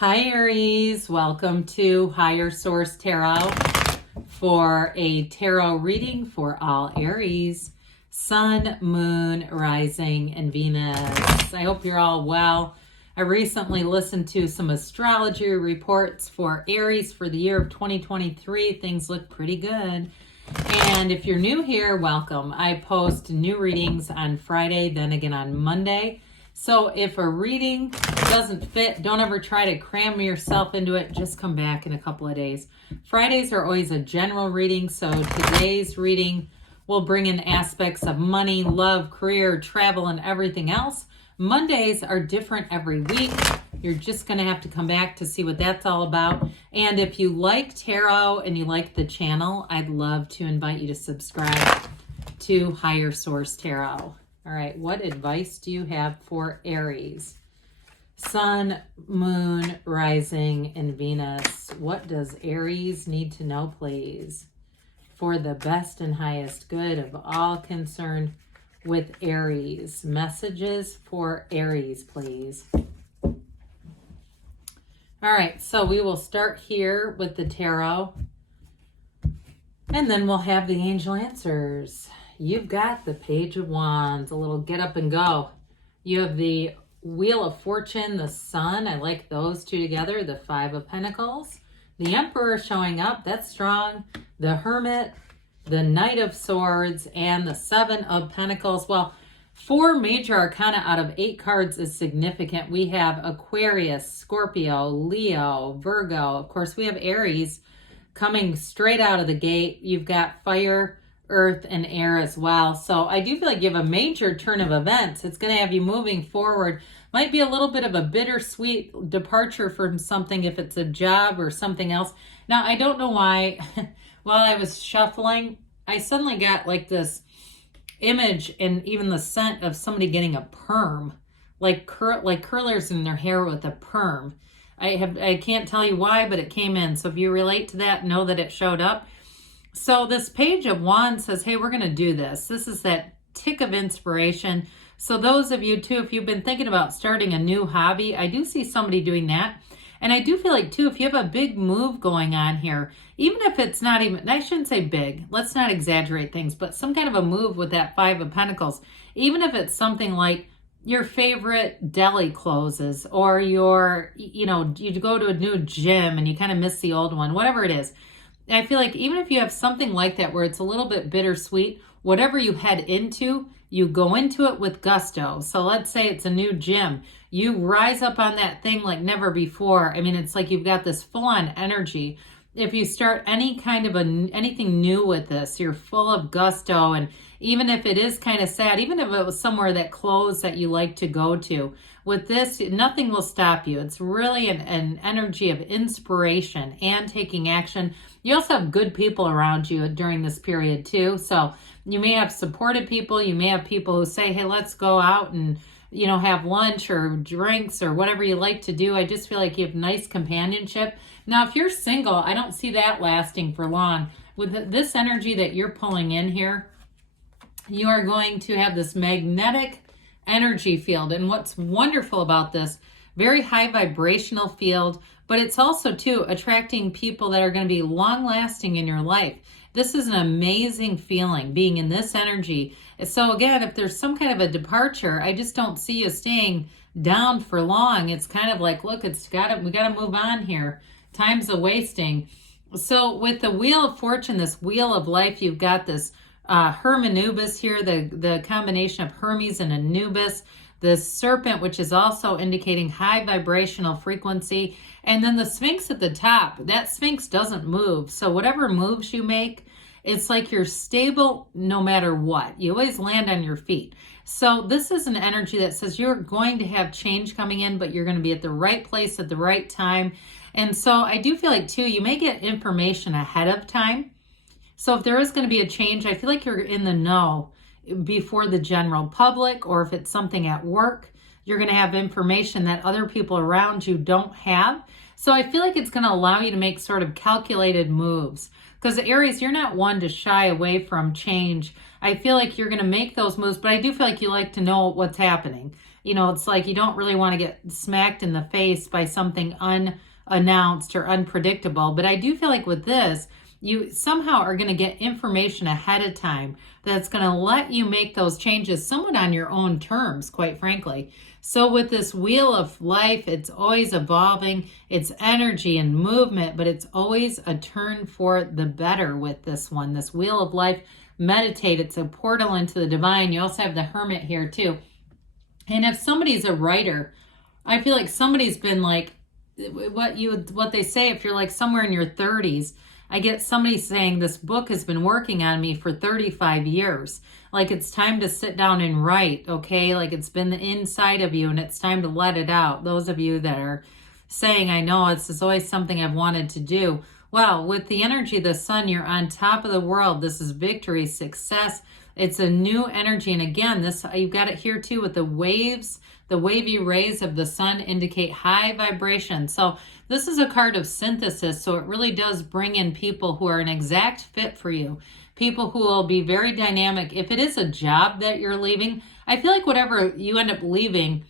Hi Aries, welcome to Higher Source Tarot for a tarot reading for all Aries, Sun, Moon, Rising, and Venus. I hope you're all well. I recently listened to some astrology reports for Aries for the year of 2023. Things look pretty good. And if you're new here, welcome. I post new readings on Friday, then again on Monday. So if a reading doesn't fit, don't ever try to cram yourself into it. Just come back in a couple of days. Fridays are always a general reading, so today's reading will bring in aspects of money, love, career, travel, and everything else. Mondays are different every week. You're just going to have to come back to see what that's all about. And if you like tarot and you like the channel, I'd love to invite you to subscribe to Higher Source Tarot. All right, what advice do you have for Aries? Sun, Moon, Rising, and Venus. What does Aries need to know, please? For the best and highest good of all concerned with Aries. Messages for Aries, please. All right, so we will start here with the tarot, and then we'll have the angel answers. You've got the Page of Wands, a little get up and go. You have the Wheel of Fortune, the Sun. I like those two together. The Five of Pentacles. The Emperor showing up. That's strong. The Hermit, the Knight of Swords, and the Seven of Pentacles. Well, 4 major arcana out of 8 cards is significant. We have Aquarius, Scorpio, Leo, Virgo. Of course, we have Aries coming straight out of the gate. You've got fire, earth, and air as well. So I do feel like you have a major turn of events. It's going to have you moving forward. Might be a little bit of a bittersweet departure from something if it's a job or something else. Now, I don't know why. While I was shuffling, I suddenly got like this image and even the scent of somebody getting a perm, like curlers in their hair with a perm. I can't tell you why, but it came in. So if you relate to that, know that it showed up. So this Page of Wands says, hey, we're going to do this. This is that tick of inspiration. So those of you too, if you've been thinking about starting a new hobby, I do see somebody doing that. And I do feel like too, if you have a big move going on here, even if it's not even, I shouldn't say big, let's not exaggerate things, but some kind of a move with that Five of Pentacles, even if it's something like your favorite deli closes or you go to a new gym and you kind of miss the old one, whatever it is. I feel like even if you have something like that where it's a little bit bittersweet, whatever you head into, you go into it with gusto. So let's say it's a new gym. You rise up on that thing like never before. I mean, it's like you've got this full-on energy. If you start any kind of anything new with this, you're full of gusto. And even if it is kind of sad, even if it was somewhere that closed that you like to go to, with this, nothing will stop you. It's really an energy of inspiration and taking action. You also have good people around you during this period too. So you may have supported people. You may have people who say, hey, let's go out and, have lunch or drinks or whatever you like to do. I just feel like you have nice companionship. Now, if you're single, I don't see that lasting for long. With this energy that you're pulling in here, you are going to have this magnetic energy field. And what's wonderful about this, very high vibrational field, but it's also too attracting people that are going to be long lasting in your life. This is an amazing feeling being in this energy. So again, if there's some kind of a departure, I just don't see you staying down for long. It's kind of like, look, we got to move on here. Time's a wasting. So with the Wheel of Fortune, this wheel of life, you've got this Hermanubis here, the combination of Hermes and Anubis, the serpent, which is also indicating high vibrational frequency, and then the Sphinx at the top. That Sphinx doesn't move. So whatever moves you make, it's like you're stable no matter what. You always land on your feet. So this is an energy that says you're going to have change coming in, but you're going to be at the right place at the right time. And so I do feel like too, you may get information ahead of time. So if there is going to be a change, I feel like you're in the know before the general public, or if it's something at work, you're going to have information that other people around you don't have. So I feel like it's going to allow you to make sort of calculated moves. Because Aries, you're not one to shy away from change. I feel like you're going to make those moves, but I do feel like you like to know what's happening. you know, it's like you don't really want to get smacked in the face by something unannounced or unpredictable. But I do feel like with this, you somehow are going to get information ahead of time that's going to let you make those changes somewhat on your own terms, quite frankly. So with this wheel of life, it's always evolving. It's energy and movement, but it's always a turn for the better with this one. This wheel of life, meditate. It's a portal into the divine. You also have the Hermit here too. And if somebody's a writer, I feel like somebody's been like, what they say, if you're like somewhere in your 30s, I get somebody saying this book has been working on me for 35 years. Like it's time to sit down and write, okay? Like it's been the inside of you and it's time to let it out. Those of you that are saying, I know it's always something I've wanted to do. Well, with the energy of the sun, you're on top of the world. This is victory, success. It's a new energy. And again, this you've got it here too with the waves. The wavy rays of the sun indicate high vibration. So this is a card of synthesis. So it really does bring in people who are an exact fit for you. People who will be very dynamic. If it is a job that you're leaving, I feel like whatever you end up leaving,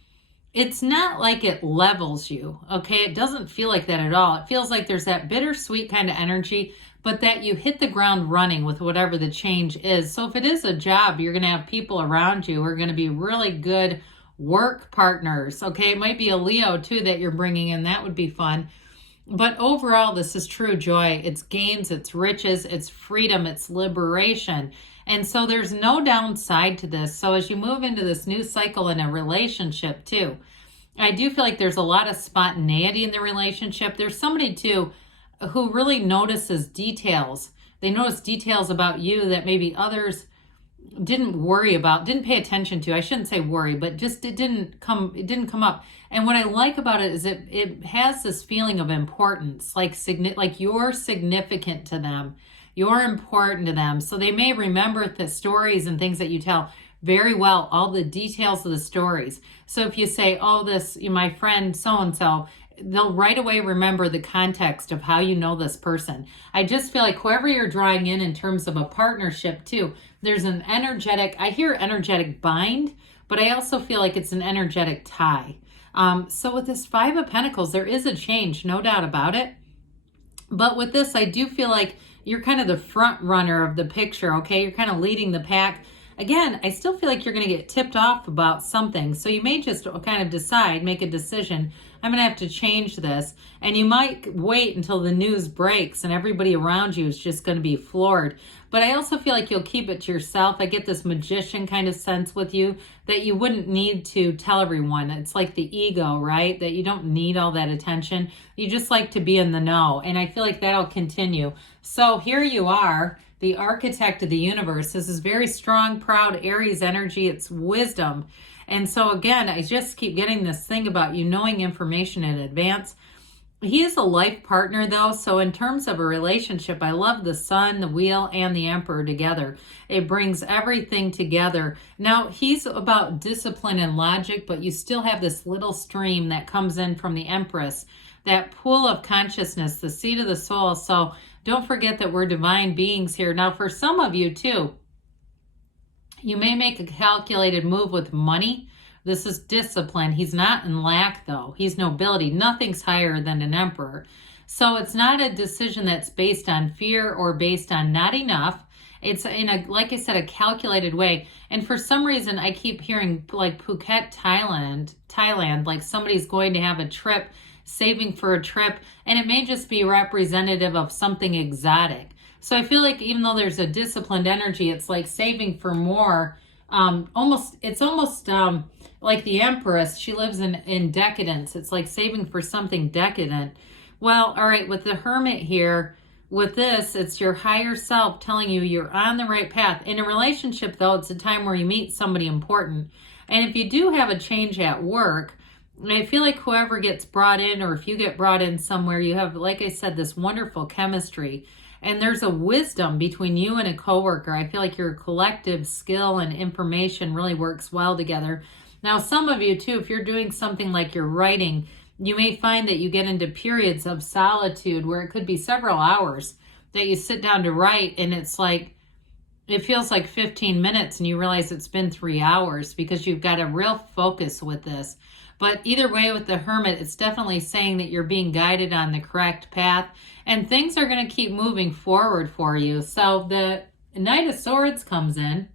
it's not like it levels you, okay? It doesn't feel like that at all. It feels like there's that bittersweet kind of energy, but that you hit the ground running with whatever the change is. So if it is a job, you're going to have people around you who are going to be really good work partners, okay? It might be a Leo too that you're bringing in. That would be fun. But overall, this is true joy. It's gains, it's riches, it's freedom, it's liberation. And so there's no downside to this. So as you move into this new cycle in a relationship too, I do feel like there's a lot of spontaneity in the relationship. There's somebody too who really notices details. They notice details about you that maybe others didn't worry about, didn't pay attention to. I shouldn't say worry, but just it didn't come up. And what I like about it is it has this feeling of importance, like you're significant to them. You're important to them. So they may remember the stories and things that you tell very well, all the details of the stories. So if you say, oh, my friend so-and-so, they'll right away remember the context of how you know this person. I just feel like whoever you're drawing in terms of a partnership too, there's an energetic, I hear energetic bind, but I also feel like it's an energetic tie. So with this Five of Pentacles, there is a change, no doubt about it. But with this, I do feel like you're kind of the front runner of the picture, okay? You're kind of leading the pack. Again, I still feel like you're going to get tipped off about something. So you may just kind of decide, make a decision, I'm going to have to change this. And you might wait until the news breaks and everybody around you is just going to be floored. But I also feel like you'll keep it to yourself. I get this magician kind of sense with you that you wouldn't need to tell everyone. It's like the ego, right? That you don't need all that attention. You just like to be in the know. And I feel like that'll continue. So here you are, the architect of the universe. This is very strong, proud Aries energy. It's wisdom. And so again, I just keep getting this thing about you knowing information in advance. He is a life partner though. So in terms of a relationship, I love the Sun, the Wheel, and the Emperor together. It brings everything together. Now he's about discipline and logic, but you still have this little stream that comes in from the Empress, that pool of consciousness, the seat of the soul. So don't forget that we're divine beings here. Now for some of you too, you may make a calculated move with money. This is discipline. He's not in lack though. He's nobility. Nothing's higher than an emperor. So it's not a decision that's based on fear or based on not enough. It's in a, like I said, a calculated way. And for some reason, I keep hearing like Phuket, Thailand, like somebody's going to have a trip, saving for a trip. And it may just be representative of something exotic. So I feel like even though there's a disciplined energy, it's like saving for more. It's almost like the Empress. She lives in decadence. It's like saving for something decadent. Well, all right, with the Hermit here, with this, it's your higher self telling you you're on the right path. In a relationship, though, it's a time where you meet somebody important. And if you do have a change at work, I feel like whoever gets brought in, or if you get brought in somewhere, you have, like I said, this wonderful chemistry. And there's a wisdom between you and a coworker. I feel like your collective skill and information really works well together. Now, some of you too, if you're doing something like you're writing, you may find that you get into periods of solitude where it could be several hours that you sit down to write, and it's like it feels like 15 minutes and you realize it's been 3 hours because you've got a real focus with this. But either way, with the Hermit, it's definitely saying that you're being guided on the correct path and things are going to keep moving forward for you. So the Knight of Swords comes in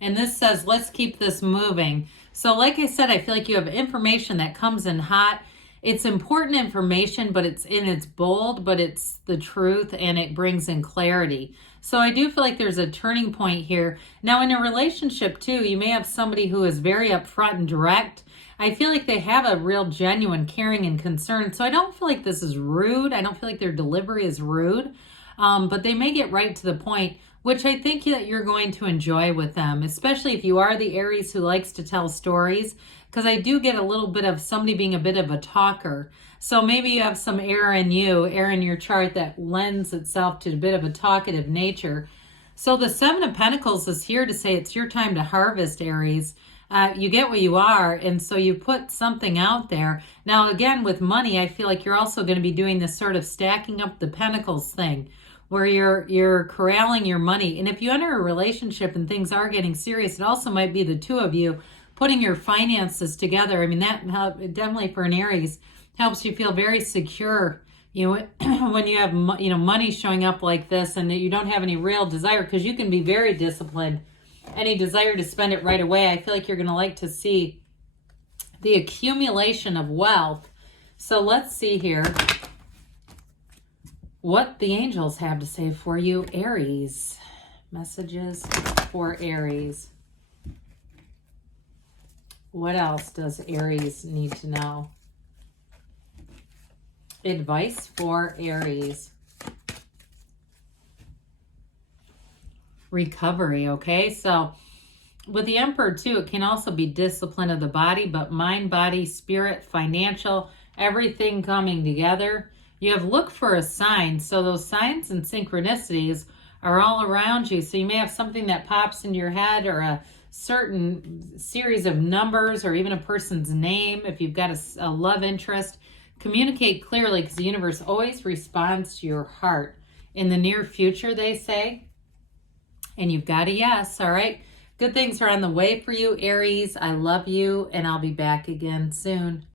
and this says, let's keep this moving. So like I said, I feel like you have information that comes in hot. It's important information, but it's bold, but it's the truth and it brings in clarity. So I do feel like there's a turning point here. Now in a relationship too, you may have somebody who is very upfront and direct. I feel like they have a real genuine caring and concern. So I don't feel like this is rude. I don't feel like their delivery is rude, but they may get right to the point, which I think that you're going to enjoy with them, especially if you are the Aries who likes to tell stories, because I do get a little bit of somebody being a bit of a talker. So maybe you have some air in your chart that lends itself to a bit of a talkative nature. So the Seven of Pentacles is here to say it's your time to harvest, Aries. You get what you are, and so you put something out there. Now, again, with money, I feel like you're also going to be doing this sort of stacking up the pentacles thing, where you're corralling your money. And if you enter a relationship and things are getting serious, it also might be the two of you putting your finances together. I mean, that definitely for an Aries helps you feel very secure. You know, when you have money showing up like this and you don't have any real desire, because you can be very disciplined, any desire to spend it right away. I feel like you're going to like to see the accumulation of wealth. So let's see here what the angels have to say for you, Aries. Messages for Aries. What else does Aries need to know? Advice for Aries. Recovery, okay? So with the Emperor too, it can also be discipline of the body, but mind, body, spirit, financial, everything coming together. You have looked for a sign. So those signs and synchronicities are all around you. So you may have something that pops into your head, or a certain series of numbers, or even a person's name. If you've got a love interest, communicate clearly, because the universe always responds to your heart. In the near future, they say, and you've got a yes. All right. Good things are on the way for you, Aries. I love you, and I'll be back again soon.